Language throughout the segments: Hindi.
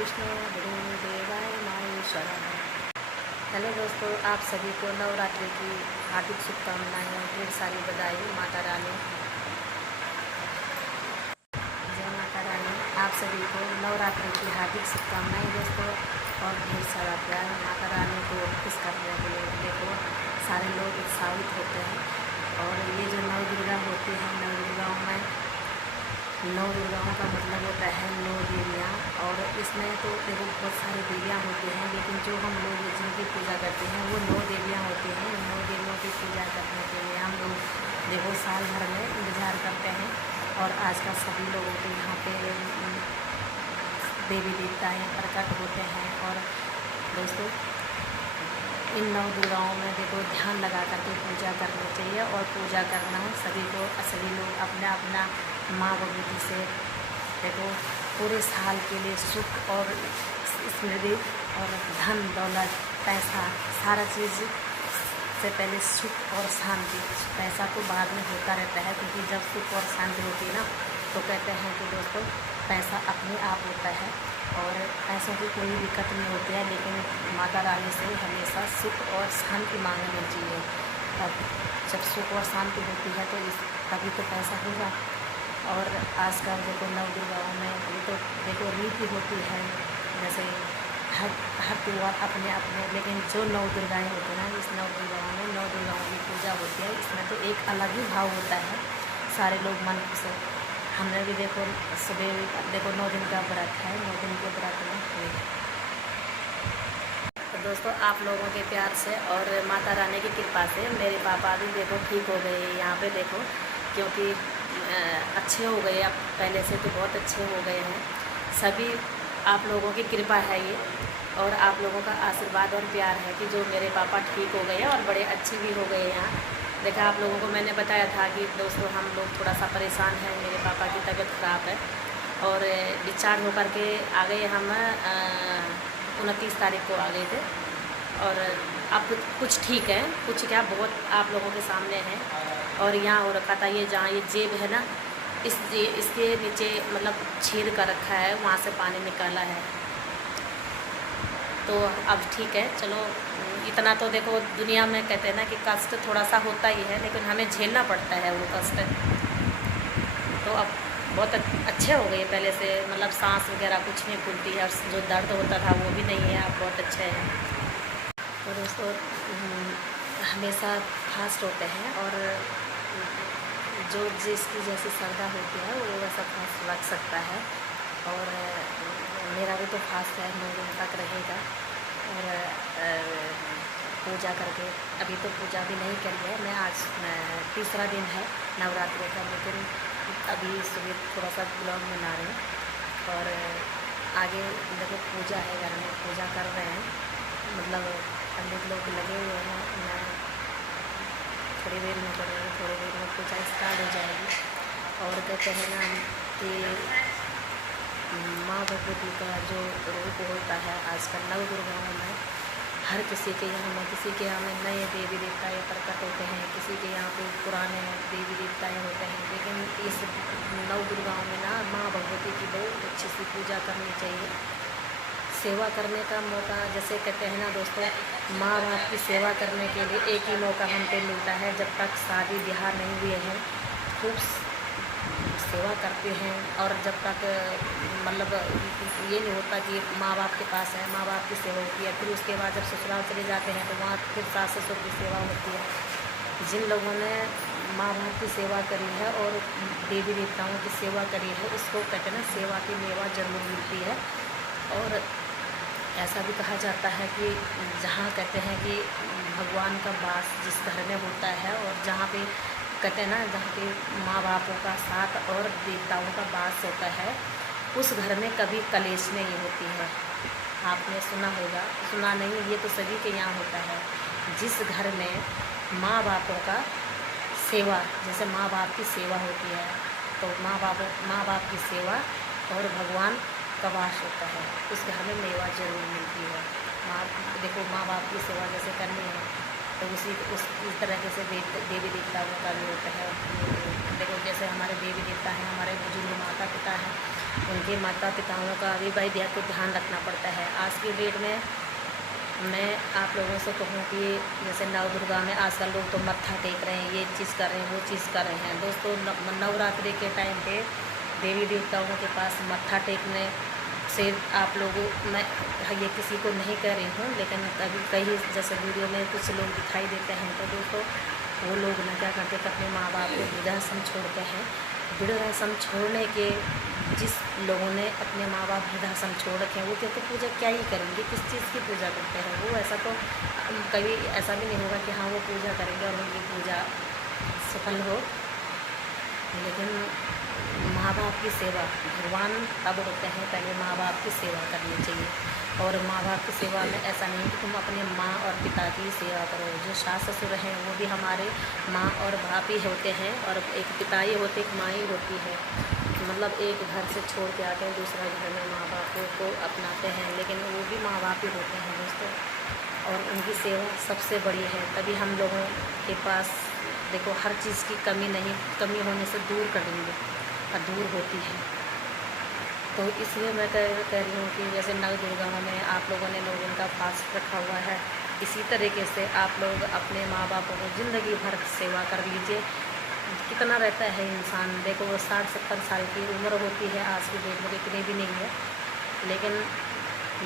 कृष्ण गुरुदेवाय माहेश्वराय। हेलो दोस्तों, आप सभी को नवरात्रि की हार्दिक शुभकामनाएं और ढेर सारी बधाई। माता रानी जय माता रानी। आप सभी को नवरात्रि की हार्दिक शुभकामनाएं दोस्तों और ढेर सारा प्यार। माता रानी को खुश करने के लिए देखो सारे लोग उत्साहित होते हैं। और ये जो नव दुर्गा होती है, नव दुर्गाओं में नौ दुर्गाओं का मतलब होता है नौ देवियाँ। और इसमें तो देखो बहुत सारी देवियाँ होती हैं, लेकिन जो हम लोग जिनकी पूजा करते हैं वो नौ देवियाँ होती हैं। नौ देवियों की पूजा करने के लिए हम लोग देखो साल भर में इंतज़ार करते हैं। और आजकल सभी लोगों के यहाँ पे देवी देवताएँ प्रकट होते हैं। और दोस्तों इन नौ दुर्गाओं में देखो ध्यान लगा करके पूजा करनी चाहिए। और पूजा करना सभी को सभी लोग अपना अपना माँ भगवती से देखो पूरे साल के लिए सुख और समृद्धि और धन दौलत पैसा सारा चीज़ से पहले सुख और शांति। पैसा तो बाद में होता रहता है, क्योंकि जब सुख और शांति होती है ना तो कहते हैं कि दोस्तों पैसा अपने आप होता है और पैसों की कोई दिक्कत नहीं होती है। लेकिन माता रानी से हमेशा सुख और शांति मांगनी चाहिए। अब जब सुख और शांति होती है तो तभी तो पैसा होगा। और आजकल देखो नव दुर्गाओं में ये तो देखो रीति होती है, जैसे हर त्यौहार अपने अपने, लेकिन जो नौ दुर्गाएँ होती हैं ना, इस नौ दुर्गाओं में नौ दुर्गाओं की पूजा होती है। इसमें तो एक अलग ही भाव होता है। सारे लोग मन से हमने भी देखो सुबह देखो 9 दिन का व्रत है, 9 दिन के व्रत में तो दोस्तों आप लोगों के प्यार से और माता रानी की कृपा से मेरे पापा भी देखो ठीक हो गए यहाँ पे देखो, क्योंकि अच्छे हो गए। अब पहले से तो बहुत अच्छे हो गए हैं। सभी आप लोगों की कृपा है ये, और आप लोगों का आशीर्वाद और प्यार है कि जो मेरे पापा ठीक हो गए और बड़े अच्छे भी हो गए यहाँ। देखा आप लोगों को मैंने बताया था कि दोस्तों हम लोग थोड़ा सा परेशान हैं, मेरे पापा की तबीयत ख़राब है और डिस्चार्ज होकर के आ गए हम 29 तारीख को आ गए थे। और अब कुछ ठीक है, कुछ क्या बहुत आप लोगों के सामने है। और यहाँ हो रखा था ये जहाँ ये जेब है ना, इसके नीचे मतलब छेद कर रखा है, वहाँ से पानी निकाला है। तो अब ठीक है, चलो इतना तो देखो दुनिया में कहते हैं ना कि कष्ट थोड़ा सा होता ही है, लेकिन हमें झेलना पड़ता है वो कष्ट। तो अब बहुत अच्छे हो गए पहले से, मतलब सांस वगैरह कुछ नहीं फूलती है और जो दर्द होता था वो भी नहीं है, अब बहुत अच्छे हैं। तो दोस्तों हमेशा फास्ट होते हैं और जो जिसकी जैसी श्रद्धा होती है वो वैसा फास्ट रख सकता है। और मेरा भी तो फास्ट है, 9 दिन तक रहेगा। और पूजा करके अभी तो पूजा भी नहीं करी है मैं, आज तीसरा दिन है नवरात्रि का, लेकिन अभी सुबह थोड़ा सा ब्लॉग बना रही हूँ। और आगे देखो पूजा है, घर में पूजा कर रहे हैं, मतलब पंडित लोग लगे हुए हैं। मैं थोड़ी देर में करूँगी, थोड़ी देर में पूजा स्टार्ट हो जाएगी। और कहते हैं ना कि माँ भगवती का जो रूप होता है आजकल नव दुर्गाओं में, हर किसी के यहाँ में, किसी के यहाँ में नए देवी देवताएँ प्रकट होते हैं, किसी के यहाँ पे पुराने देवी देवताएँ होते हैं। लेकिन इस नव दुर्गाओं में ना माँ भगवती की बहुत अच्छी सी पूजा करनी चाहिए। सेवा करने का मौका, जैसे कहते हैं ना दोस्तों, माँ बाप की सेवा करने के लिए एक ही मौका हम पे मिलता है, जब तक शादी ब्याह नहीं हुए हैं खूब सेवा करते हैं। और जब तक मतलब ये नहीं होता कि माँ बाप के पास है, माँ बाप की सेवा होती है। फिर उसके बाद जब ससुराल चले जाते हैं तो वहाँ फिर सास ससुर की सेवा होती है। जिन लोगों ने माँ बाप की सेवा करी है और देवी देवताओं की सेवा करी है, इसको कहते हैं ना सेवा की मेवा जरूर मिलती है। और ऐसा भी कहा जाता है कि जहाँ कहते हैं कि भगवान का वास जिस घर में होता है, और जहाँ पे कहते हैं ना जहाँ पे माँ बापों का साथ और देवताओं का वास होता है, उस घर में कभी कलेश नहीं होती है। आपने सुना होगा, सुना नहीं, ये तो सभी के यहाँ होता है। जिस घर में माँ बापों का सेवा, जैसे माँ बाप की सेवा होती है, तो माँ बाप की सेवा और भगवान का वास होता है, उस घर में मेवा जरूर मिलती है। देखो माँ बाप की सेवा जैसे करनी है तो उस तरीके से देवी देवताओं का भी होता है। देखो जैसे हमारे देवी देवता हैं, हमारे बुजुर्ग माता पिता हैं, उनके माता पिताओं का भी भाई को ध्यान रखना पड़ता है। आज की डेट में मैं आप लोगों से कहूँ कि जैसे नव दुर्गा में आजकल लोग तो मत्था टेक रहे हैं, ये चीज़ कर रहे हैं, वो चीज़ कर रहे हैं। दोस्तों नवरात्रि के टाइम पे देवी देवताओं के पास मत्था टेकने से आप लोगों, मैं ये किसी को नहीं कह रही हूँ, लेकिन कभी कहीं जैसे वीडियो में कुछ लोग दिखाई देते हैं, तो दोस्तों वो लोग ना क्या करते हैं, अपने माँ बाप को वृद्धाश्रम छोड़ते हैं। वृद्धाश्रम छोड़ने के जिस लोगों ने अपने माँ बाप वृद्धाश्रम छोड़ रखे हैं, वो तो पूजा क्या ही करेंगे, किस चीज़ की पूजा करते हैं वो? ऐसा तो कभी ऐसा भी नहीं होगा कि हाँ वो पूजा करेंगे और उनकी पूजा सफल हो। लेकिन माँ बाप की सेवा, भगवान तब होते हैं, पहले माँ बाप की सेवा करनी चाहिए। और माँ बाप की सेवा में ऐसा नहीं कि तुम अपने माँ और पिता की सेवा करो। जो सास ससुर हैं वो भी हमारे माँ और बाप ही होते हैं, और एक पिता ही होते, एक माँ ही होती है। मतलब एक घर से छोड़ के आते हैं दूसरा घर में माँ बाप को अपनाते हैं, लेकिन वो भी माँ बाप ही होते हैं दोस्तों। और उनकी सेवा सबसे बड़ी है, तभी हम लोगों के पास देखो हर चीज़ की कमी नहीं, कमी होने से दूर कर देंगे और दूर होती है। तो इसलिए मैं कह रही हूँ कि जैसे नव दुर्गा में आप लोगों ने 9 दिन का फास्ट रखा हुआ है, इसी तरीके से आप लोग अपने माँ बापों को ज़िंदगी भर सेवा कर लीजिए। कितना रहता है इंसान, देखो 60-70 साल की उम्र होती है आज की डेट में, इतनी भी नहीं है, लेकिन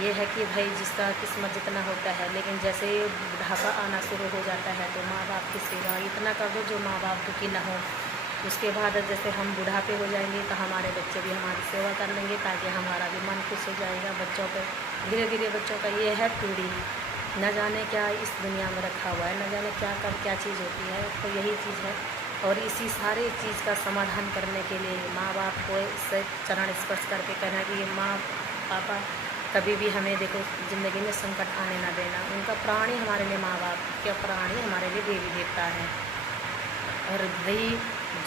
ये है कि भाई जिसका किस्मत जितना होता है। लेकिन जैसे बुढ़ापा आना शुरू हो जाता है तो माँ बाप की सेवा इतना कर दो जो माँ बाप दुखी ना हो। उसके बाद जैसे हम बुढ़ापे हो जाएंगे तो हमारे बच्चे भी हमारी सेवा कर लेंगे, ताकि हमारा भी मन खुश हो जाएगा। बच्चों पे धीरे धीरे बच्चों का ये है पीढ़ी, न जाने क्या इस दुनिया में रखा हुआ है, न जाने क्या कब क्या चीज़ होती है, तो यही चीज़ है। और इसी सारे चीज़ का समाधान करने के लिए माँ बाप को से चरण स्पर्श करके कहना कि ये माँ पापा कभी भी हमें देखो ज़िंदगी में संकट आने ना देना। उनका प्राण ही हमारे लिए, माँ बाप के प्राण ही हमारे लिए देवी देवता है। और भाई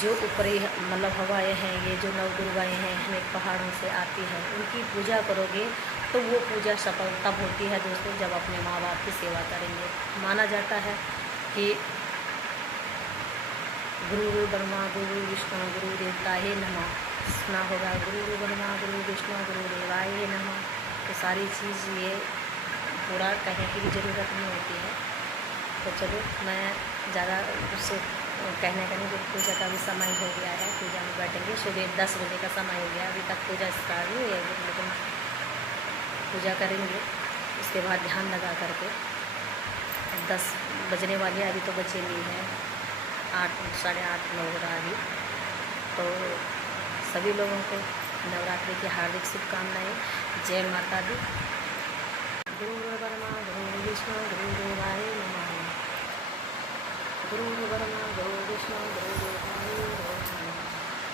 जो ऊपरी मतलब हवाएँ हैं, ये जो नव दुर्गाएँ हैं हमें पहाड़ों से आती है, उनकी पूजा करोगे तो वो पूजा सफल तब होती है दोस्तों जब अपने माँ बाप की सेवा करेंगे। माना जाता है कि गुरु ब्रह्मा गुरु विष्णु गुरु देवताय नमः, सुना होगा, गुरु ब्रह्मा गुरु विष्णु गुरु देवाय नमः। तो सारी चीज़ ये पूरा कहने की भी ज़रूरत नहीं होती है। तो चलो मैं ज़्यादा उससे कहने का नहीं, जो पूजा का भी समय हो गया है, पूजा में बैठेंगे। सुबह 10 बजे का समय हो गया, अभी तक पूजा स्टार्ट नहीं हुई है, लेकिन पूजा करेंगे। उसके बाद ध्यान लगा करके 10 बजने वाले, अभी तो बचे नहीं हैं, 8 साढ़े 8 9 हो रहा अभी। तो सभी लोगों को नवरात्रि की हार्दिक शुभकामनाएँ। जय माता दी। गुरु ब्रह्मा गुरु विष्णु गुरु देवाय नमः। गुरु ब्रह्मा गुरु विष्णु गुरु